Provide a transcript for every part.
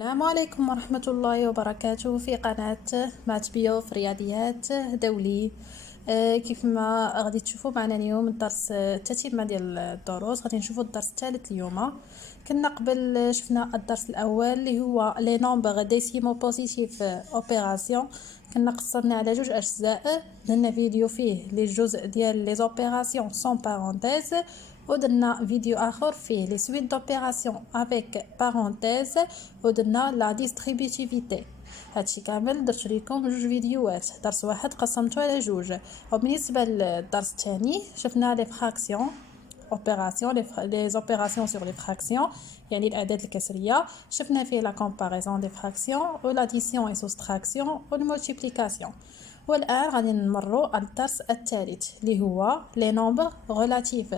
السلام عليكم ورحمة الله وبركاته في قناة مات بيو في رياضيات دولي. كيف ما غادي تشوفوا معنا اليوم الدرس التتمة ديال الدروس. غادي نشوفوا الدرس الثالث اليوم. كنا قبل شفنا الدرس الاول اللي هو لي نومبر ديسيمو بوزيتيف اوبيراسيون. كنا قصرنا على جوج اجزاء، درنا فيديو فيه لي جزء ديال لي اوبيراسيون سون بارونتيز، ودرنا فيديو اخر فيه لي سويت دوبيراسيون افيك بارونتيز، ودرنا لا ديستريبيتيفيتي. هادشي كامل درت لكم جوج فيديوهات، درس واحد قسمته على جوج. وبالنسبه للدرس الثاني شفنا لي فراكسيون اوبيراسيون لي اوبيراسيون سور لي فراكسيون، يعني الاعداد الكسريه. شفنا فيه لا كومباريزون دي فراكسيون والاديسيون اي سوستراكسيون والمولتيبليكاسيون. والان غادي نمروا على الدرس الثالث اللي هو لي نومبر ريلاتيف.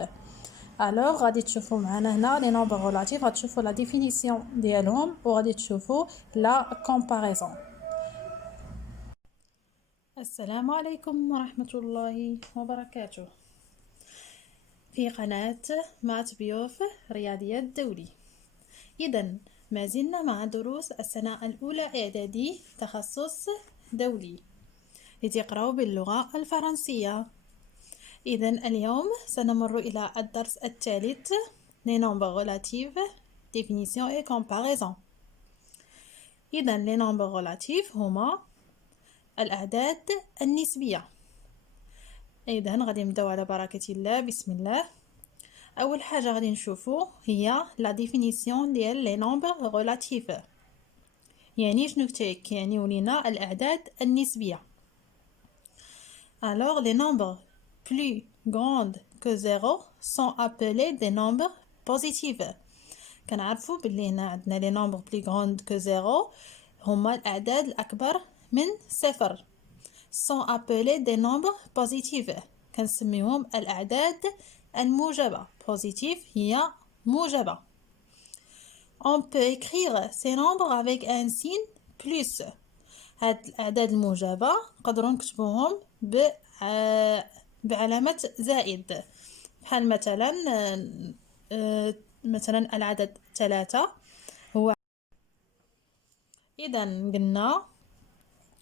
الوغ غادي تشوفوا معنا هنا لي نومبر ريلاتيف، غتشوفوا لا ديفينيسيون ديالهم وغادي تشوفوا لا كومباريزون. السلام عليكم ورحمة الله وبركاته في قناة مات بيوف رياضيات دولي. إذن ما زلنا مع دروس السنة الأولى إعدادي تخصص دولي لتقرأوا باللغة الفرنسية. إذن اليوم سنمر إلى الدرس الثالث les nombres relatifs définition et comparaison. إذن les nombres relatifs هما الأعداد النسبية. إذن غادي نبداو على بركة الله، بسم الله. أول حاجة غادي نشوفو هي لا ديفينيسيون ديال les nombres relatifs. يعني شنو يعني ولينا الأعداد النسبية. Alors les nombres plus grands que 0 sont appelés des nombres positifs. كنعرفوا بلي هنا عندنا لي نومبر بلي غروند كو 0 هما الاعداد الاكبر من صفر. sont appelés des nombres positifs، كنسميهم الاعداد الموجبه. positif هي موجبه. on peut écrire ces nombres avec un signe plus. هاد الاعداد الموجبه نقدروا نكتبوهم بعلامه زائد، بحال مثلا العدد 3 هو. إذا قلنا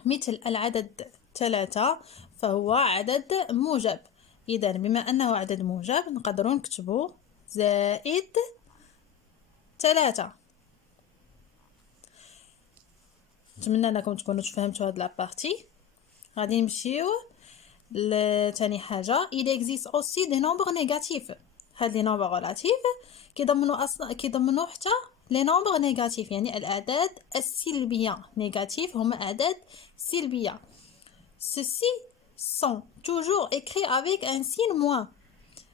مثل العدد 3 فهو عدد موجب. إذا بما أنه عدد موجب نقدروا نكتبه زائد 3. نتمنى أنكم تكونوا تفهمتوا هاد لابارتي. غادي نمشيو لثاني حاجة. il existe aussi des nombres négatifs. هاد لي نومبر ريلاتيف كيضمنوا حتى لي نومبر نيجاتيف، يعني الاعداد السلبيه. نيجاتيف هما اعداد سلبيه. ceux-ci sont toujours écrits avec un signe moins.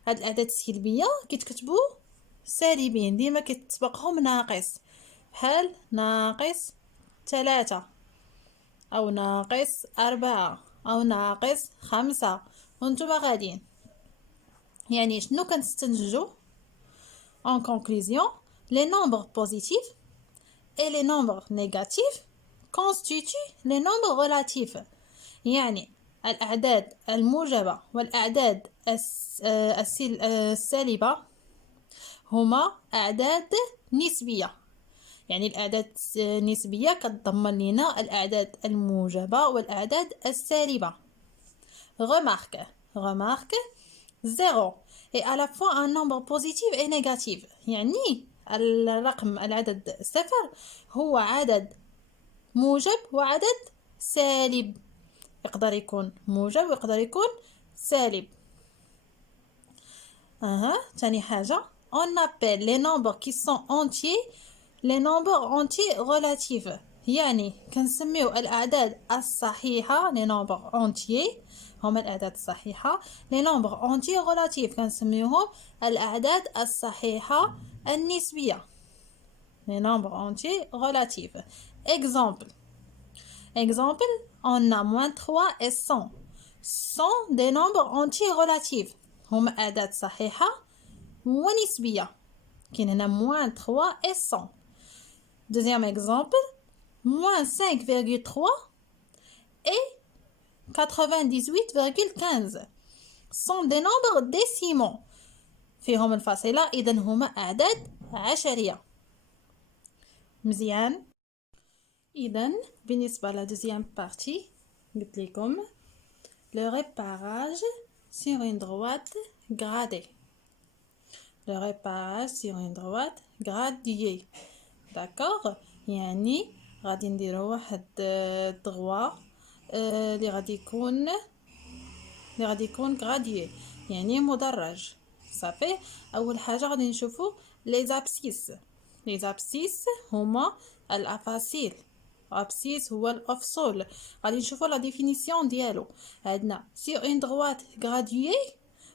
هاد الاعداد السلبيه كيتكتبوا سالبين، ديما كيتسبقهم ناقص، بحال ناقص 3 او ناقص 4 او ناقص 5 وانتم غاديين. يعني شنو كنستنتجو؟ en conclusion les nombres positifs et les nombres négatifs constituent les nombres relatifs. يعني الأعداد الموجبة والأعداد السالبة هما أعداد نسبية. يعني الأعداد النسبية كتضمن لنا الأعداد الموجبة والأعداد السالبة. remarque 0 et à la fois un nombre positif et négatif. يعني العدد 0 هو عدد موجب وعدد سالب، يقدر يكون موجب ويقدر يكون سالب. ثاني حاجة on appelle les nombres qui sont entiers les nombres entiers relatifs. يعني كنسميو الأعداد الصحيحة les nombres entiers هما الأعداد الصحيحة. les nombres entiers relatifs كنسميوهم الأعداد الصحيحة النسبية. les nombres entiers relatifs. exemple on a moins 3 et 100 sont des nombres entiers relatifs، هما أعداد صحيحة ونسبية. كاين هنا moins 3 et 100. deuxième exemple moins 5,3 et 98,15 sont des nombres décimaux فيهم الفاصلة، إذن هما أعداد عشرية. مزيان. إذن بالنسبة لا deuxième partie قلت لكم le réparage sur une droite gradée. Le réparage sur une droite gradée. D'accord. يعني غادي نديرو واحد droit اللي غادي يكون غاديي يعني مدرج. صافي. اول حاجه غادي نشوفو لي زابسيس. لي زابسيس هما الافاصيل. ابسيس هو الافصول. غادي نشوفو لا ديفينيسيون ديالو. عندنا سير اون دروات غراديي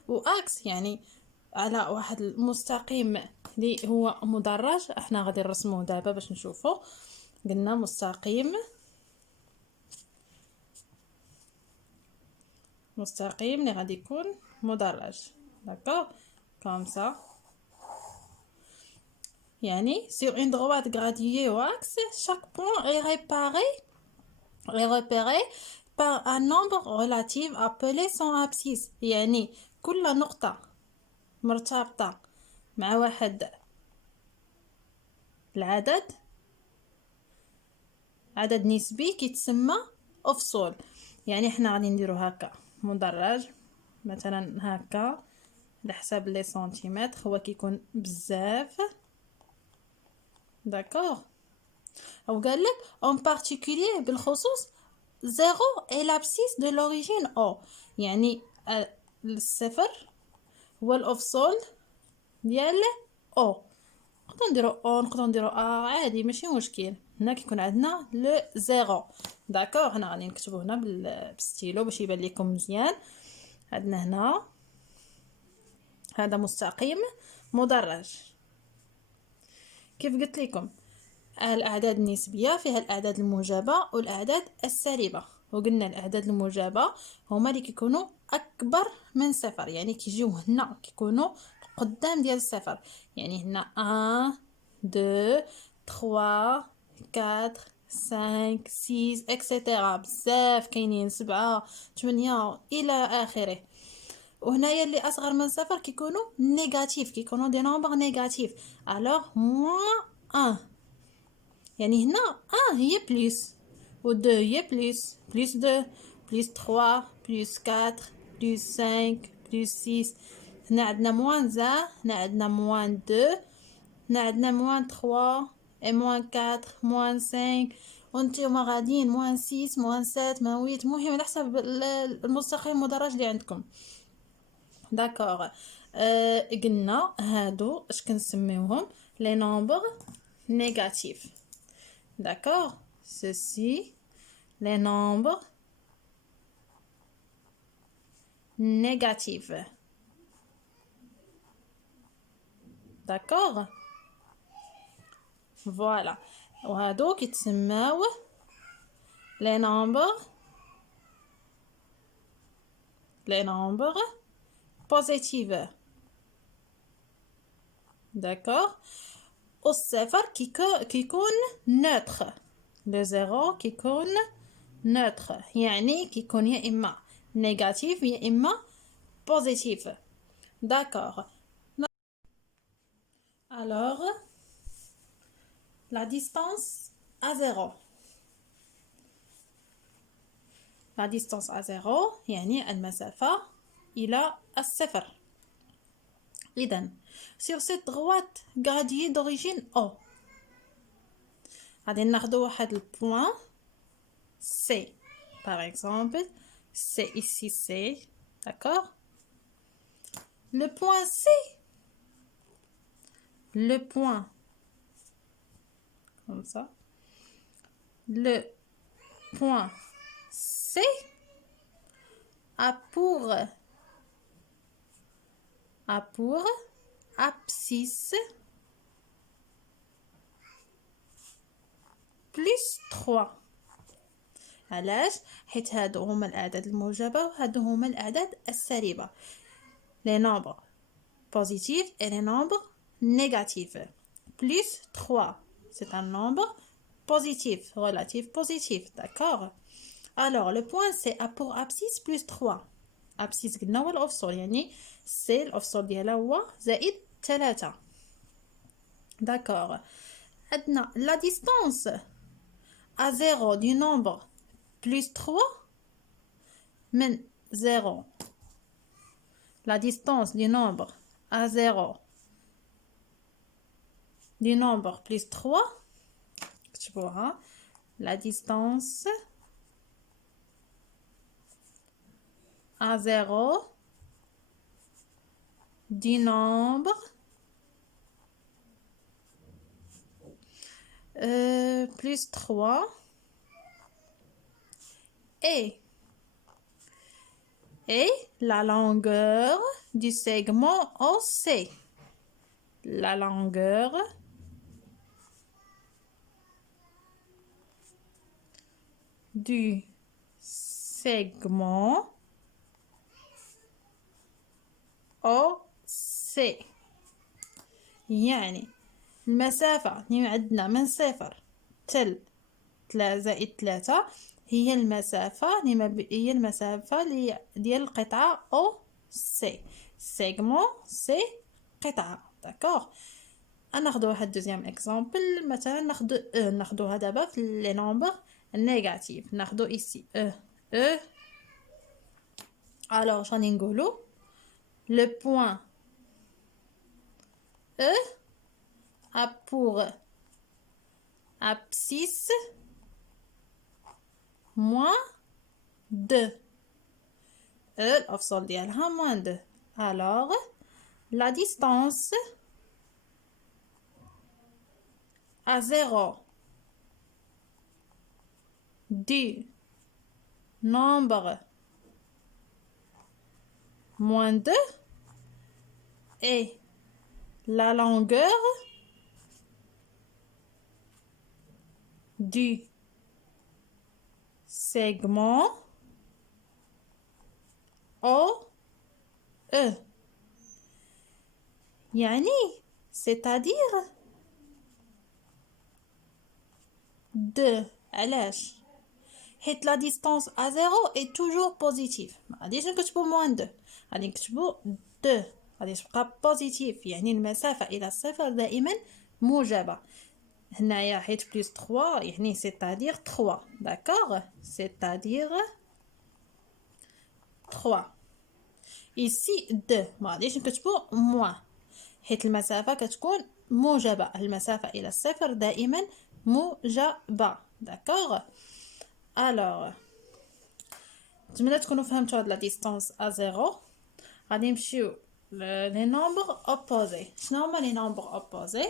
و اكس يعني على واحد المستقيم اللي هو مدرج. احنا غادي نرسموه دابا باش نشوفو. قلنا مستقيم اللي غادي يكون مدرج. داكوغ كوم سا يعني sur une droite graduée au axe chaque point est repéré par un nombre relatif appelé son abscisse. يعني كل نقطة مرتبطة مع واحد العدد عدد نسبي كيتسمى أفصول. يعني احنا غادي نديرو هكا مدرج مثلا هكا على حساب لي سنتيمتر هو كيكون بزاف. داكوغ. او قال لك en particulier بالخصوص زيرو اي لابسيس دو لوريجين او يعني الصفر هو الافصول ديال او. نقدروا نديرو او نقدروا نديرو عادي ماشي مشكل. هنا كيكون عندنا لو زيرو. داكوغ. هنا غادي نكتبو هنا بالستيلو باش يبان لكم مزيان. عندنا هنا هذا مستقيم مدرج. كيف قلت لكم الاعداد النسبيه فيها الاعداد الموجبه والاعداد السالبه. وقلنا الاعداد الموجبه هما اللي كيكونوا اكبر من صفر يعني كيجيو هنا كيكونوا قدام ديال الصفر. يعني هنا 1 2 3 4 5 6 اكسيتيرا بزاف كاينين 7 8 الى اخره. وهنايا اللي اصغر من صفر كيكونوا نيجاتيف كيكونوا دي نومبر نيجاتيف. الوغ موان 1 يعني هنا 1 هي بليس و 2 هي بليس 2 بليس 3 بليس 4 بليس 5 بليس 6. هنا عندنا موان زا. هنا عندنا موان 2. هنا عندنا موان 3 اي موان 4 موان 5 وانتم غاديين موان 6 موان 7 موان 8. المهم على حسب المستقيم المدرج اللي عندكم. داكوغ. قلنا هادو اش كنسميوهم لي نومبر نيجاتيف. D'accord, ceci, les nombres négatifs. D'accord? Voilà. وهادو كيتسماو les nombres positifs. D'accord? والصفر كيكون نوتر. لو زيرو كيكون نوتر يعني كيكون يا اما نيجاتيف يا اما بوزيتيف. داكوغ. alors la distance à zéro. la distance à zéro يعني المسافة إلى الصفر. إذن sur cette droite gradient d'origine O غادي ناخدو واحد البوان C par exemple. C'est ici C. D'accord. Le point C, le point comme ça, le point C a pour abscisse plus 3. علاش؟ حيت هادو هما الاعداد الموجبه وهادو هما الاعداد السالبه. les nombres positifs et les nombres négatifs. Plus 3, c'est un nombre positif, relatif positif, d'accord. Alors le point C a pour abscisse plus 3. abscisse قلنا هو الافصول يعني سي الافصول ديالها هو زائد 3. d'accord. عندنا la distance à 0 du nombre plus 3 من 0 la distance du nombre à 0 du nombre plus 3 tu vois la distance à 0 du nombre plus 3 et la longueur du segment OC. La longueur du segment OC. يعني المسافة اللي عندنا من 0 تل 3 هي المسافة هي المسافة ديال القطعة أو سي سيغمون سي قطعة داكوغ ناخدو واحد دوزيام اكزامبل مثلا ناخدوها دابا في لي نومبر نيجاتيف ناخدو ايسي او الوغ شاني نقولو لو بوين او a pour abscisse moins 2 الأفصل ديالها moins 2 alors la distance à 0 du nombre moins 2 et la longueur du segment OE يعني c'est-à-dire 2 علاش حيت la distance à 0 est toujours positive ما غاديش نكتبو moins 2 غادي نكتبو 2 غادي تبقى بوزيتيف يعني المسافة إلى الصفر دائما موجبة هنايا حيت بلس 3 يعني c'est-à-dire 3 d'accord c'est-à-dire 3 ici 2 ما غاديش نكتبو moins حيت المسافة كتكون موجبة المسافة إلى الصفر دائما موجبة d'accord alors نتمنى تكونوا فهمتوا هاد لا ديستانس ا 0 غادي نمشيو لي نومبر اوبوزي شنو هما لي نومبر اوبوزي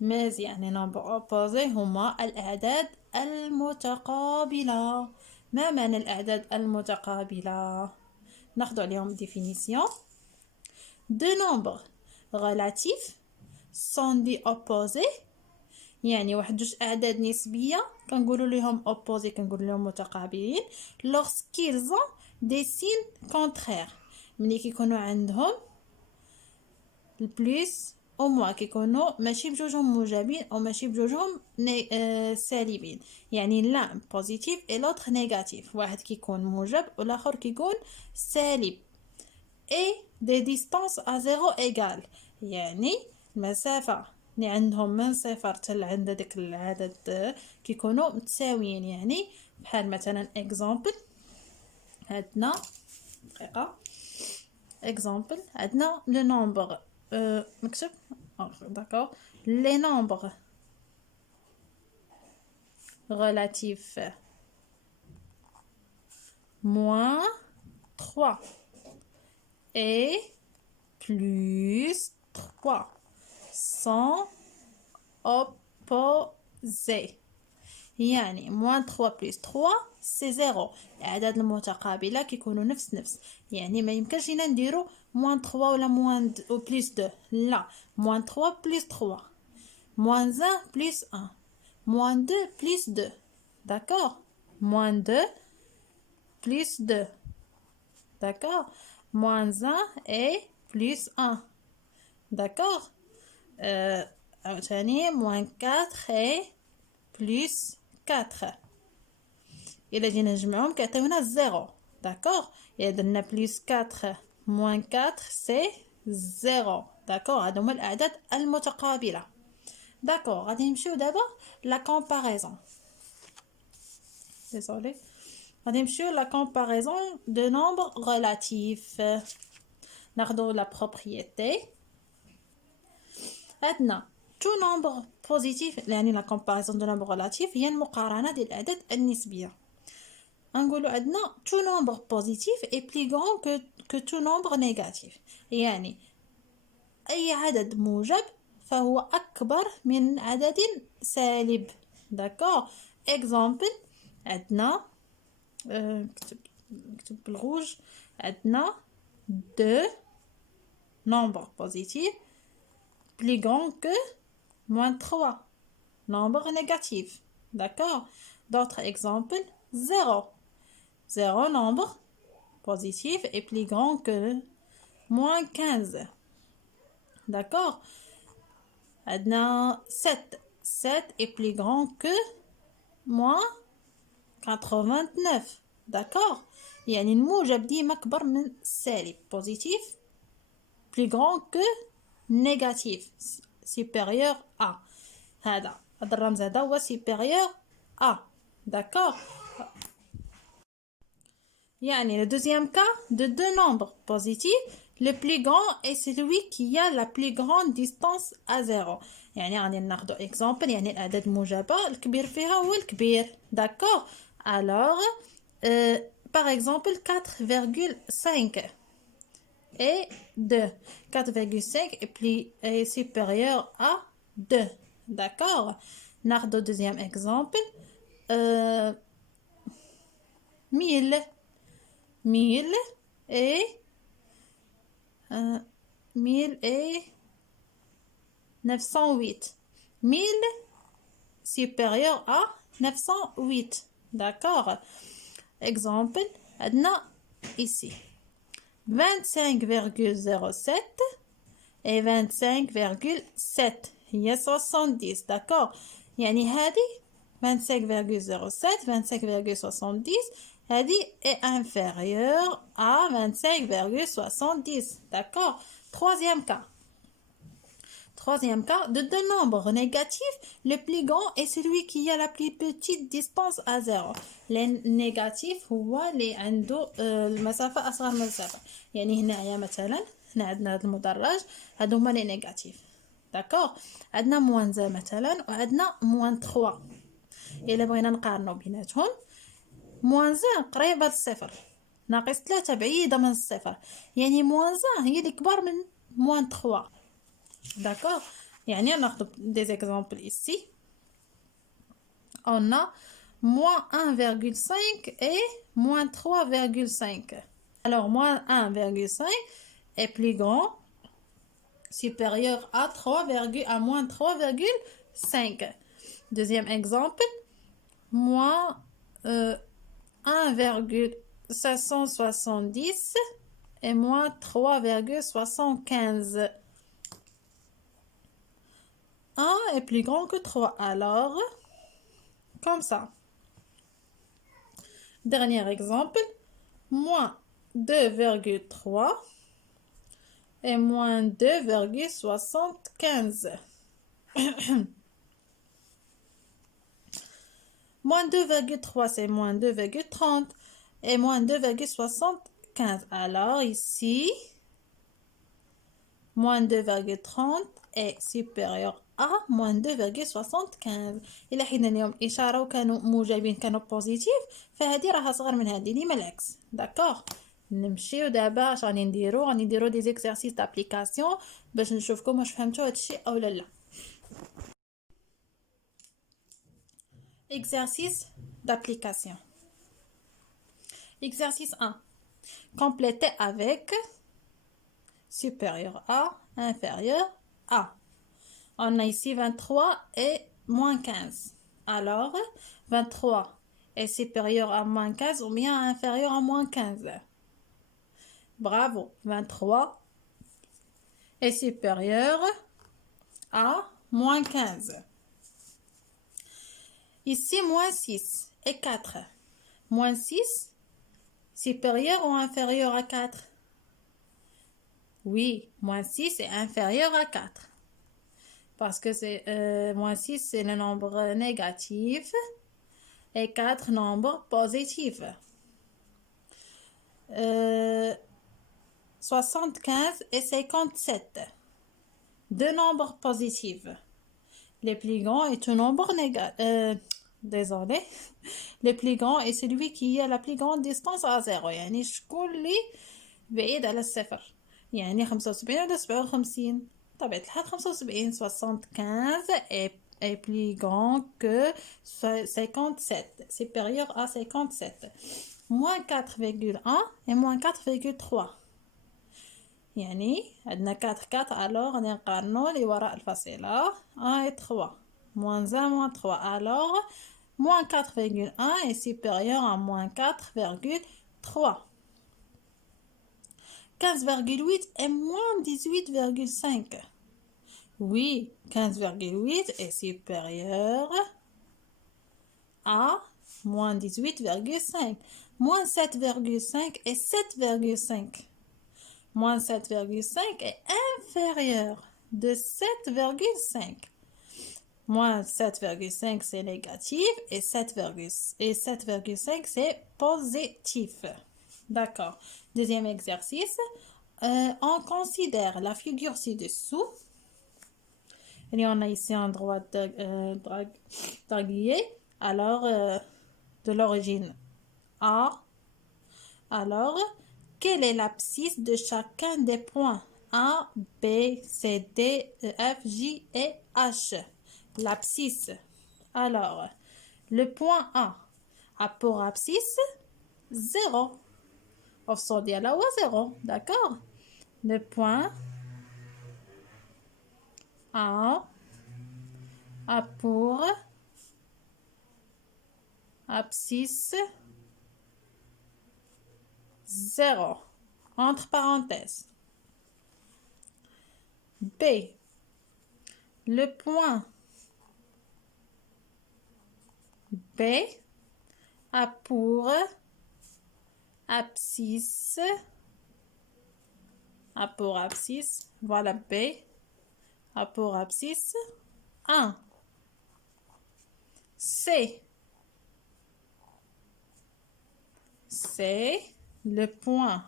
مزيان لي نومبر اوبوزي هما الاعداد المتقابله ما معنى الاعداد المتقابله ناخذ عليهم ديفينيسيون دو نومبر relatifs sont des opposés يعني واحد جوج اعداد نسبيه كنقولوا لهم opposés كنقولوا لهم متقابلين lorsqu'ils ont des signes contraires ملي كيكونوا عندهم البليس او موا كيكونوا ماشي بجوجهم موجبين او ماشي بجوجهم سالبين يعني لا بوزيتيف اي لوطر نيجاتيف واحد كيكون موجب والاخر كيكون سالب اي دي ديستانس ا زيرو ايغال يعني المسافه اللي عندهم من صفر حتى لعند داك العدد كيكونوا متساويين يعني بحال مثلا اكزامبل عندنا دقيقه اكزامبل عندنا لو نومبر نكتب d'accord les nombres relatifs moins 3 et plus 3 sont opposés يعني moins 3 plus 3 سي 0 الاعداد المتقابله كيكونوا نفس يعني ما يمكنش لينا نديرو moins 3 ولا moins او plus 2 لا moins 3 plus 3 moins 1 plus 1 moins 2 plus 2 d'accord moins 2 plus 2 d'accord moins 1 et plus 1 d'accord ثاني moins 4 et plus 4 إلا جينا نجمعهم كيعطيونا 0 داكوغ إلا درنا بلس 4 موان 4 سي 0 داكوغ هادو هما الأعداد المتقابلة D'accord, غادي نمشيو دابا la comparaison. Désolé. غادي نمشيو la comparaison de nombres relatifs. ناخدو la propriété. عندنا tout nombre positif يعني la comparaison de nombres relatifs هي المقارنة ديال الأعداد النسبية. نقولوا عندنا tout nombre positif est plus grand que tout nombre négatif. يعني أي عدد موجب فهو أكبر من عدد سالب. داكور. exemple عندنا نكتب بالغوج. عندنا deux nombres positifs plus grand que moins 3 nombres négatifs. D'accord. D'autres exemples, 0. 0 nombre positif est plus grand que moins 15. D'accord. Adna 7. 7 est plus grand que moins 89. D'accord. يعني الموجب ديما أكبر من السالب. positif plus grand que négatif supérieur à. هذا الرمز هذا هو supérieur à. D'accord. يعني le deuxième cas de deux nombres positifs, le plus grand est celui qui a la plus grande distance à 0. يعني غادي ناخذ exemple يعني الأعداد الموجبة الكبير فيها هو الكبير. D'accord. Alors par exemple 4,5 et 2. 4,5 est supérieur à 2. D'accord. ناخذ deuxième exemple 1000 et 1000 et 908. 1000 supérieur à 908. D'accord. Exemple, عندنا ici 25,07 et 25,7 هي 70. D'accord. يعني هذه 25,07 25,70 هذه est inférieure à 25,70. D'accord. Troisième cas. Troisième cas, de deux nombres négatifs, le plus grand est celui qui a la plus petite distance à 0. Les négatifs هو اللي عنده المسافة أصغر من 0. يعني هنايا مثلا هنا عندنا هذا المدرج هادو هما لي نيجاتيف. داكوغ. عندنا موان 2 مثلا وعندنا موان 3. إلا بغينا نقارنو بيناتهم موان 2 قريبة للصفر ناقص 3 بعيدة من الصفر. يعني موان 2 هي اللي كبر من موان 3. D'accord. يعني ناخذ des exemples ici. On a moins 1,5 et moins 3,5. Alors, moins 1,5 est plus grand, supérieur à à moins 3,5. Deuxième exemple, moins 1,770 et moins 3,75. 1 est plus grand que 3. Alors, comme ça. Dernier exemple, moins 2,3 et moins 2,75. Moins 2,3 c'est moins 2,30 et moins 2,75. Alors ici, moins 2,30 est supérieur à moins 2,75. إلى حين اليوم إشارة وكانوا موجبين كانوا بوزيتيف فهذه راها صغر من هذه ديما العكس. داكوغ. نمشيو دابا اش غادي نديرو دي زيكزارسيس دابليكاسيون باش نشوفكم واش فهمتوا هادشي اولا لا. Exercice d'application. Exercice 1. Compléter avec supérieur à, inférieur à. On a ici 23 et moins 15. Alors, 23 est supérieur à moins 15 ou bien inférieur à moins 15. Bravo, 23 est supérieur à moins 15. Ici, moins 6 et 4. Moins 6, supérieur ou inférieur à 4? Oui, moins 6 est inférieur à 4. parce que c'est moins 6, c'est le nombre négatif et 4 nombres positifs. 75 et 57. Deux nombres positifs. Le plus grand est un nombre négatif. Désolé. Le plus grand est celui qui a la plus grande distance à zéro. يعني شكون اللي بعيد على الصفر. يعني 75 ولا 57. طبيعة الحال 75. 75 est plus grand que 57. Supérieur à 57. Moins 4,1 et moins 4,3. يعني عندنا 4 alors نقارنوا اللي وراء الفاصلة 1 et 3 moins 1 moins 3 alors moins 4,1 est supérieur à moins 4,3. 15,8 et moins 18,5. Oui, 15,8 est supérieur à moins 18,5. Moins 7,5 et 7,5. Moins 7,5 est inférieur de 7,5. Moins 7,5 c'est négatif et 7,5 c'est positif. D'accord. Deuxième exercice. On considère la figure ci-dessous. Et on a ici un droit draguier. Alors, de l'origine A. Alors, quelle est l'abscisse de chacun des points A, B, C, D, E, F, J et H? L'abscisse. Alors, le point A a pour abscisse 0. On dit là 0, d'accord? Le point A a pour abscisse 0, entre parenthèses. B, le point B a pour abscisse, voilà B, a pour abscisse 1. C, le point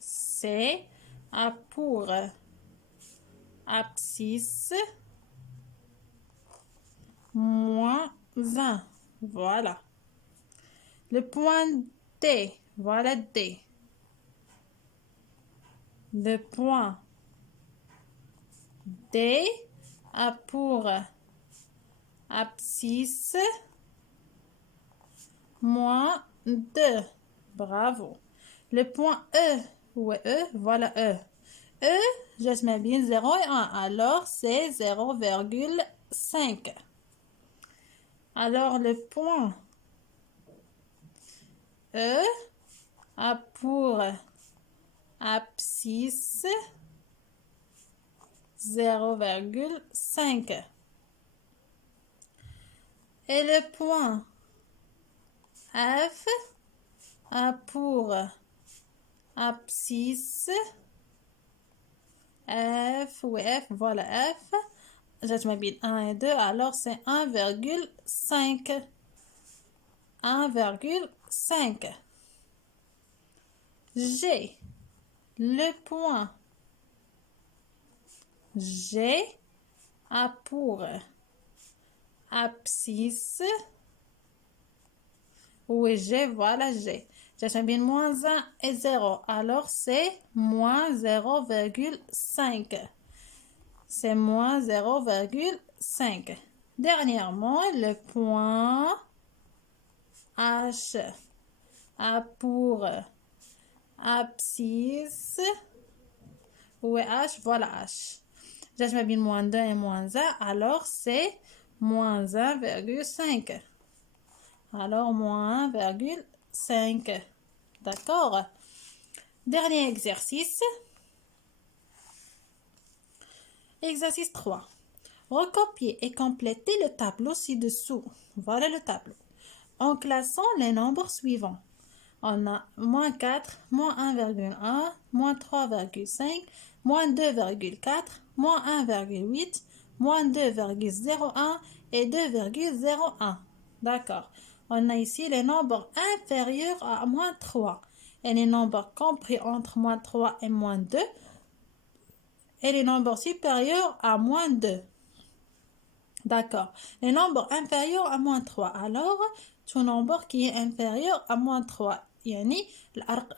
C a pour abscisse moins 1. Voilà. Le point D, voilà D. Le point D a pour abscisse moins 2. Bravo. Le point E, où est E? Voilà E. E, je mets bien 0 et 1. Alors, c'est 0,5. Alors, le point E a pour abscisse 0,5. Et le point F a pour abscisse F, oui F, voilà F. Je mets bien 1 et 2, alors c'est 1,5. 1,5. G, le point G a pour abscisse, oui G, voilà G. J'aime bien moins 1 et 0, alors c'est moins 0,5. C'est moins 0,5. Dernièrement, le point H a pour abscisse, oui H, voilà H. J'aime bien moins 2 et moins 1, alors c'est moins 1,5. Alors moins 1,5. D'accord? Dernier exercice. Exercice 3. Recopier et compléter le tableau ci-dessous. Voilà le tableau. En classant les nombres suivants. On a moins 4, moins 1,1, moins 3,5, moins 2,4, moins 1,8, moins 2,01 et 2,01. D'accord. On a ici les nombres inférieurs à moins 3 et les nombres compris entre moins 3 et moins 2 et les nombres supérieurs à moins 2. D'accord. Les nombres inférieurs à moins 3. Alors, tout nombre qui est inférieur à moins 3. يعني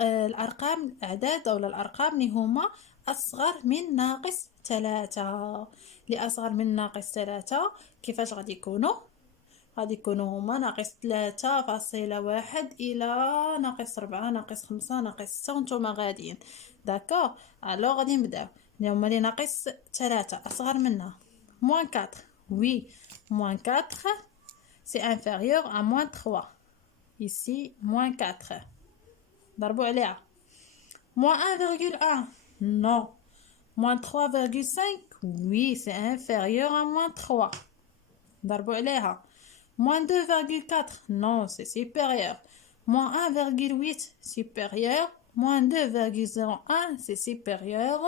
الأرقام الأعداد أو الأرقام اللي هما أصغر من ناقص 3. اللي أصغر من ناقص 3 كيفاش غادي يكونوا؟ غادي يكونوا هما ناقص 3.1 إلى ناقص 4 ناقص 5 ناقص 6 وانتوما غاديين. داكوغ. ألوغ غادي نبداو. هما لي ناقص 3 أصغر منها. moins 4. Oui, moins 4, c'est inférieur à moins 3. Ici, moins 4. ضربوا عليها. Moins 1,1. Non. Moins 3,5. Oui, c'est inférieur à moins 3. ضربوا عليها. Moins 2,4. Non, c'est supérieur. Moins 1,8. Supérieur. Moins 2,01. C'est supérieur.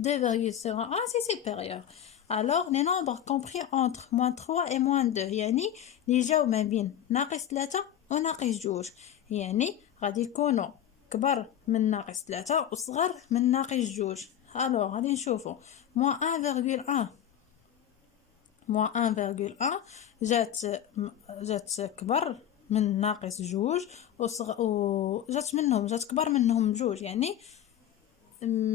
2,01. C'est supérieur. Alors, les nombres compris entre moins 3 et moins 2 يعني اللي جاو ما بين ناقص 3 وناقص 2 يعني غادي يكونوا كبر من ناقص 3 وصغر من ناقص 2. alors غادي نشوفوا moins 1,1 moins 1,1 جات كبر من ناقص 2 جات كبر منهم 2 يعني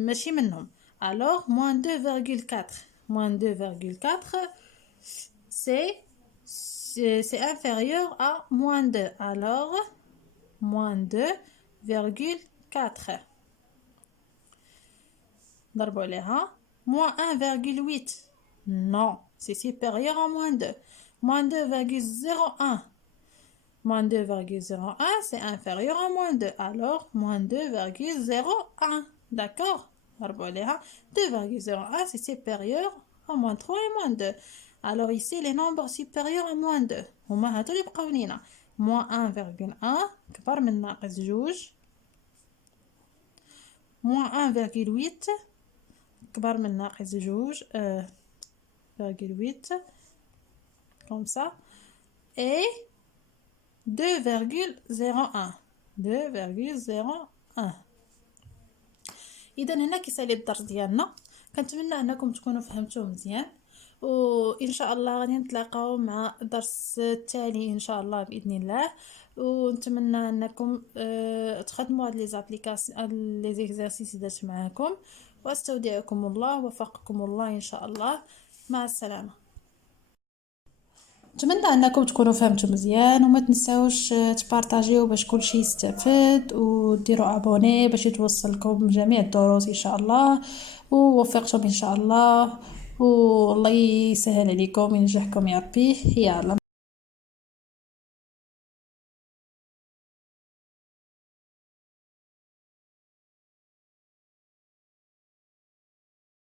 ماشي منهم. alors moins 2,4 moins 2,4 c'est inférieur à moins 2. alors moins 2,4 ضربوا عليها. moins 1,8 non, c'est supérieur à moins 2. moins 2,01 moins 2,01 c'est inférieur à moins 2. alors moins 2,01. d'accord. ضربوا عليها. 2,01 c'est supérieur à moins 3 et moins 2. alors ici les nombres supérieurs à moins 2 هما هادو اللي بقاو لينا. moins 1,1 كبر من ناقص 2. moins 1,8 كبر من ناقص 2 0,8 comme ça et 2,01 2,01. اذا هنا كيسالي الدرس ديالنا. كنتمنى انكم تكونوا فهمتوه مزيان وان شاء الله غادي نتلاقاو مع الدرس التالي ان شاء الله باذن الله. ونتمنى انكم تخدموا هاد لي زابليكاسيون لي زيكزارسيس درت معاكم واستودعكم الله وفقكم الله ان شاء الله. مع السلامه. نتمنى انكم تكونوا فهمتوا مزيان وما تنساوش تبارطاجيو باش كلشي يستفاد وديروا ابوني باش يتوصلكم جميع الدروس ان شاء الله. ووفقكم ان شاء الله والله يسهل عليكم وينجحكم يا ربي. يلا